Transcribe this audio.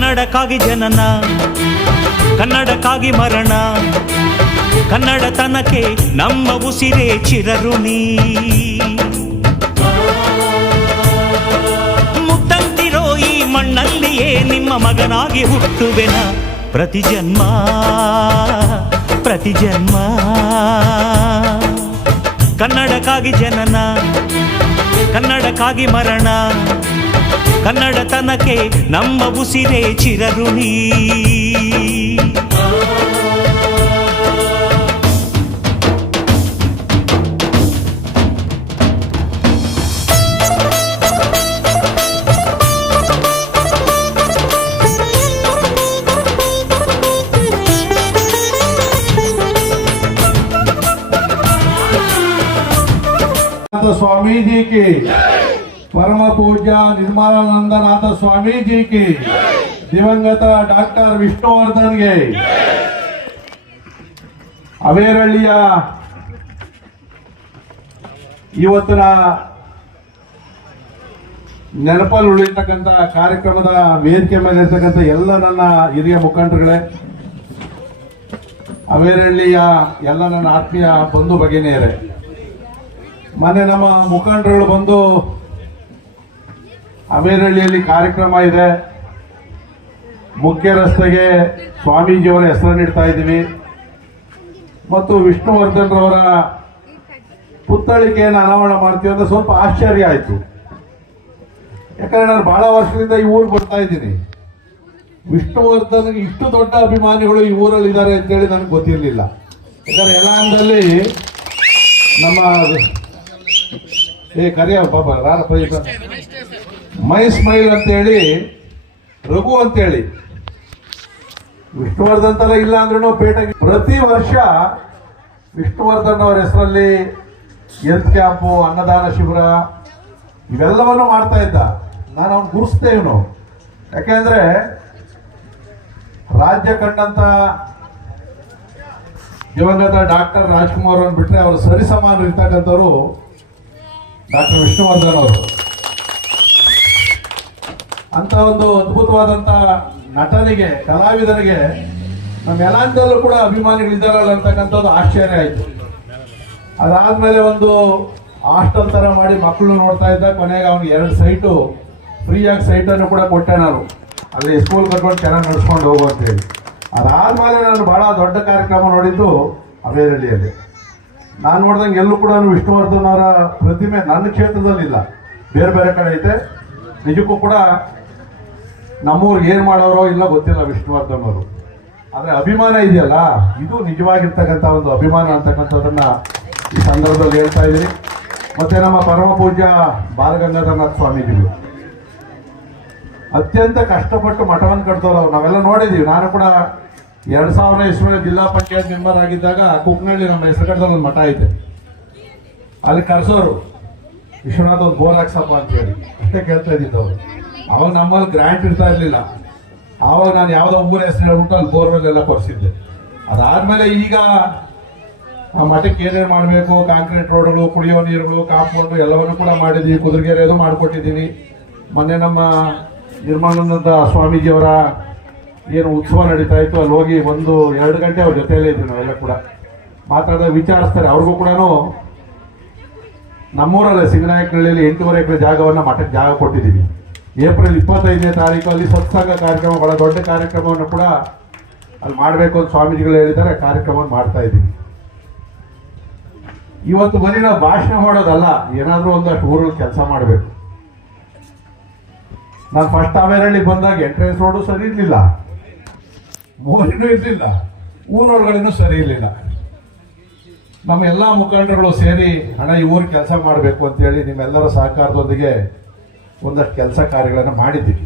ಕನ್ನಡಕ್ಕಾಗಿ ಜನನ, ಕನ್ನಡಕ್ಕಾಗಿ ಮರಣ, ಕನ್ನಡತನಕ್ಕೆ ನಮ್ಮ ಉಸಿರೇ ಚಿರಋಣಿ. ಮುತ್ತಂತಿರೋ ಈ ಮಣ್ಣಲ್ಲಿಯೇ ನಿಮ್ಮ ಮಗನಾಗಿ ಹುಟ್ಟುವೆನ ಪ್ರತಿ ಜನ್ಮ ಪ್ರತಿ ಜನ್ಮ. ಕನ್ನಡಕ್ಕಾಗಿ ಜನನ, ಕನ್ನಡಕ್ಕಾಗಿ ಮರಣ, ಕನ್ನಡತನಕ್ಕೆ ನಮ್ಮ ಉಸಿರೇ ಚಿರಋಣಿ. स्वामी जी की, परम पूज्य निर्मलानंदनाथ स्वामी जी की, दिवंगत डॉक्टर विष्णुवर्धन गे, ಅವೇರಳ್ಳಿಯ ಇವತ್ತಿನ ನೆನಪಲ್ಲಿ ಉಳಿತಕ್ಕಂಥ ಕಾರ್ಯಕ್ರಮದ ವೇದಿಕೆ ಮೇಲೆ ಇರ್ತಕ್ಕಂಥ ಎಲ್ಲ ನನ್ನ ಹಿರಿಯ ಮುಖಂಡರುಗಳೇ, ಅವೇರಳ್ಳಿಯ ಎಲ್ಲ ನನ್ನ ಆತ್ಮೀಯ ಬಂಧು ಭಗಿನಿಯರೇ, ಮೊನ್ನೆ ನಮ್ಮ ಮುಖಂಡರುಗಳು ಬಂದು ಅವೇರಳ್ಳಿಯಲ್ಲಿ ಕಾರ್ಯಕ್ರಮ ಇದೆ, ಮುಖ್ಯ ರಸ್ತೆಗೆ ಸ್ವಾಮೀಜಿಯವರ ಹೆಸರನ್ನಿಡ್ತಾ ಇದ್ದೀವಿ ಮತ್ತು ವಿಷ್ಣುವರ್ಧನ್ ರವರ ಪುತ್ಥಳಿಕೆಯನ್ನು ಅನಾವರಣ ಮಾಡ್ತೀವಿ ಅಂತ ಸ್ವಲ್ಪ ಆಶ್ಚರ್ಯ ಆಯಿತು. ಯಾಕಂದ್ರೆ ನಾನು ಬಹಳ ವರ್ಷದಿಂದ ಈ ಊರಿಗೆ ಬರ್ತಾ ಇದ್ದೀನಿ. ವಿಷ್ಣುವರ್ಧನ್ಗೆ ಇಷ್ಟು ದೊಡ್ಡ ಅಭಿಮಾನಿಗಳು ಈ ಊರಲ್ಲಿ ಇದ್ದಾರೆ ಅಂತೇಳಿ ನನಗೆ ಗೊತ್ತಿರಲಿಲ್ಲ. ಯಾಕಂದ್ರೆ ಯಲಹಂಕದಲ್ಲಿ ನಮ್ಮ ಕರಿಯ ಪಾಪ ರಾರಪ್ಪ ಮೈ ಸ್ಮೈಲ್ ಅಂತೇಳಿ ರಘು ಅಂತೇಳಿ ವಿಷ್ಣುವರ್ಧನ್ ತರ ಇಲ್ಲ ಅಂದ್ರೂ ಪೇಟೆಗೆ ಪ್ರತಿ ವರ್ಷ ವಿಷ್ಣುವರ್ಧನ್ ಅವರ ಹೆಸರಲ್ಲಿ ಹೆಲ್ತ್ ಕ್ಯಾಂಪು, ಅನ್ನದಾನ ಶಿಬಿರ ಇವೆಲ್ಲವನ್ನು ಮಾಡ್ತಾ ಇದ್ದ. ನಾನು ಅವ್ನು ಗುರುಸ್ತೇ ಇವನು. ಯಾಕೆಂದ್ರೆ ರಾಜ್ಯ ಕಂಡಂತ ದಿವಂಗತ ಡಾಕ್ಟರ್ ರಾಜ್ಕುಮಾರ್ ಅವ್ರನ್ನ ಬಿಟ್ರೆ ಅವರು ಸರಿಸಮಾನ ಇರ್ತಕ್ಕಂಥವ್ರು ಡಾಕ್ಟರ್ ವಿಷ್ಣುವರ್ಧನ್ ಅವರು. ಅಂತ ಒಂದು ಅದ್ಭುತವಾದಂತ ನಟನಿಗೆ, ಕಲಾವಿದನಿಗೆ ನಮ್ಮ ಯಲಹಂಕದಲ್ಲೂ ಕೂಡ ಅಭಿಮಾನಿಗಳಿದ್ದಾರಲ್ಲ ಅಂತಕ್ಕಂಥದ್ದು ಆಶ್ಚರ್ಯ ಆಯಿತು. ಅದಾದ್ಮೇಲೆ ಒಂದು ಹಾಸ್ಟೆಲ್ ತರ ಮಾಡಿ ಮಕ್ಕಳು ನೋಡ್ತಾ ಇದ್ದ. ಕೊನೆಗೆ ಅವ್ನಿಗೆ 2 ಸೈಟು ಫ್ರೀಯಾಗಿ ಸೈಟನ್ನು ಕೂಡ ಕೊಟ್ಟೆ ನಾನು, ಅಲ್ಲಿ ಸ್ಕೂಲ್ ಕಟ್ಕೊಂಡು ಚೆನ್ನಾಗಿ ನಡ್ಸ್ಕೊಂಡು ಹೋಗು ಅಂತೇಳಿ. ಅದಾದ್ಮೇಲೆ ನಾನು ಬಹಳ ದೊಡ್ಡ ಕಾರ್ಯಕ್ರಮ ನೋಡಿದ್ದು ಅವೇರಳ್ಳಿಯಲ್ಲಿ. ನಾನು ನೋಡ್ದಂಗೆ ಎಲ್ಲೂ ಕೂಡ ವಿಷ್ಣುವರ್ಧನ್ ಅವರ ಪ್ರತಿಮೆ ನನ್ನ ಕ್ಷೇತ್ರದಲ್ಲಿಲ್ಲ, ಬೇರೆ ಬೇರೆ ಕಡೆ ಐತೆ. ನಿಜಕ್ಕೂ ಕೂಡ ನಮ್ಮೂರಿಗೆ ಏನು ಮಾಡೋರೋ ಇಲ್ಲ ಗೊತ್ತಿಲ್ಲ ವಿಷ್ಣುವರ್ಧನ್ ಅವರು. ಆದರೆ ಅಭಿಮಾನ ಇದೆಯಲ್ಲ, ಇದು ನಿಜವಾಗಿರ್ತಕ್ಕಂಥ ಒಂದು ಅಭಿಮಾನ ಅಂತಕ್ಕಂಥದ್ದನ್ನ ಈ ಸಂದರ್ಭದಲ್ಲಿ ಹೇಳ್ತಾ ಇದ್ದೀನಿ. ಮತ್ತೆ ನಮ್ಮ ಪರಮ ಪೂಜ್ಯ ಬಾಲಗಂಗಾಧರನಾಥ ಸ್ವಾಮೀಜಿಗಳು ಅತ್ಯಂತ ಕಷ್ಟಪಟ್ಟು ಮಠವನ್ನು ಕಟ್ತವ್ರು ನಾವೆಲ್ಲ ನೋಡಿದ್ದೀವಿ. ನಾನು ಕೂಡ 2000 ಇಸ್ವಿಯಲ್ಲಿ ಜಿಲ್ಲಾ ಪಂಚಾಯತ್ ಮೆಂಬರ್ ಆಗಿದ್ದಾಗ ಕುಕ್ನಳ್ಳಿ ನಮ್ಮ ಹೆಸರುಗಡದಲ್ಲಿ ಒಂದು ಮಠ ಐತೆ, ಅಲ್ಲಿ ಕರೆಸೋರು ವಿಶ್ವನಾಥ್ ಒಂದು ಬೋರ್ ಹಾಕ್ಸಪ್ಪ ಅಂತೇಳಿ ಅಷ್ಟೇ ಕೇಳ್ತಾ ಇದ್ದಿದ್ದವ್ರು. ಅವಾಗ ನಮ್ಮಲ್ಲಿ ಗ್ರ್ಯಾಂಟ್ ಇರ್ತಾ ಇರಲಿಲ್ಲ. ಆವಾಗ ನಾನು ಯಾವುದೋ ಊರ ಹೆಸರು ಹೇಳ್ಬಿಟ್ಟು ಅಲ್ಲಿ ಬೋರ್ವೆಲ್ ಎಲ್ಲ ಕೊರೆಸಿದ್ದೆ. ಅದಾದ್ಮೇಲೆ ಈಗ ಆ ಮಠಕ್ಕೆ ಏನೇನು ಮಾಡಬೇಕು, ಕಾಂಕ್ರೀಟ್ ರೋಡ್ಗಳು, ಕುಡಿಯೋ ನೀರುಗಳು, ಕಾಂಪೌಂಡು ಎಲ್ಲವನ್ನು ಕೂಡ ಮಾಡಿದ್ದೀವಿ. ಕುದುರೆಗೆರೆ ಅದು ಮಾಡಿಕೊಟ್ಟಿದ್ದೀನಿ. ಮೊನ್ನೆ ನಮ್ಮ ನಿರ್ಮಲಾನಂದ ಸ್ವಾಮೀಜಿಯವರ ಏನು ಉತ್ಸವ ನಡೀತಾ ಇತ್ತು, ಅಲ್ಲಿ ಹೋಗಿ 1-2 ಗಂಟೆ ಅವ್ರ ಜೊತೆಯಲ್ಲೇ ಇದ್ವಿ. ನಾವೆಲ್ಲ ಕೂಡ ಮಾತಾಡಿದಾಗ ವಿಚಾರಿಸ್ತಾರೆ. ಅವ್ರಿಗೂ ಕೂಡ ನಮ್ಮೂರಲ್ಲೇ ಸಿಂಗನಾಯಕನಹಳ್ಳಿಯಲ್ಲಿ 8.5 ಎಕರೆ ಜಾಗವನ್ನು ಮಠಕ್ಕೆ ಜಾಗ ಕೊಟ್ಟಿದ್ದೀವಿ. ಏಪ್ರಿಲ್ 25ನೇ ತಾರೀಕು ಅಲ್ಲಿ ಸತ್ಸಂಗ ಕಾರ್ಯಕ್ರಮ, ಬಹಳ ದೊಡ್ಡ ಕಾರ್ಯಕ್ರಮವನ್ನು ಕೂಡ ಅಲ್ಲಿ ಮಾಡಬೇಕು ಅಂತ ಸ್ವಾಮೀಜಿಗಳು ಹೇಳಿದ್ದಾರೆ. ಕಾರ್ಯಕ್ರಮವನ್ನು ಮಾಡ್ತಾ ಇದ್ದೀವಿ. ಇವತ್ತು ಬರೀ ನಾವು ಭಾಷಣ ಮಾಡೋದಲ್ಲ, ಏನಾದರೂ ಒಂದಷ್ಟು ಊರಲ್ಲಿ ಕೆಲಸ ಮಾಡಬೇಕು. ನಾನು ಫಸ್ಟ್ ಅವೇರಳ್ಳಿ ಬಂದಾಗ ಎಂಟ್ರೆನ್ಸ್ ರೋಡು ಸರಿ ಇರಲಿಲ್ಲ, ಮೋರಿನೂ ಇರಲಿಲ್ಲ, ಊರೊಳಗಡೆನೂ ಸರಿ ಇರಲಿಲ್ಲ. ನಮ್ಮ ಎಲ್ಲ ಮುಖಂಡರುಗಳು ಸೇರಿ ಹಣ ಈ ಊರು ಕೆಲಸ ಮಾಡಬೇಕು ಅಂತೇಳಿ ನಿಮ್ಮೆಲ್ಲರ ಸಹಕಾರದೊಂದಿಗೆ ಒಂದಷ್ಟು ಕೆಲಸ ಕಾರ್ಯಗಳನ್ನು ಮಾಡಿದ್ದೀವಿ.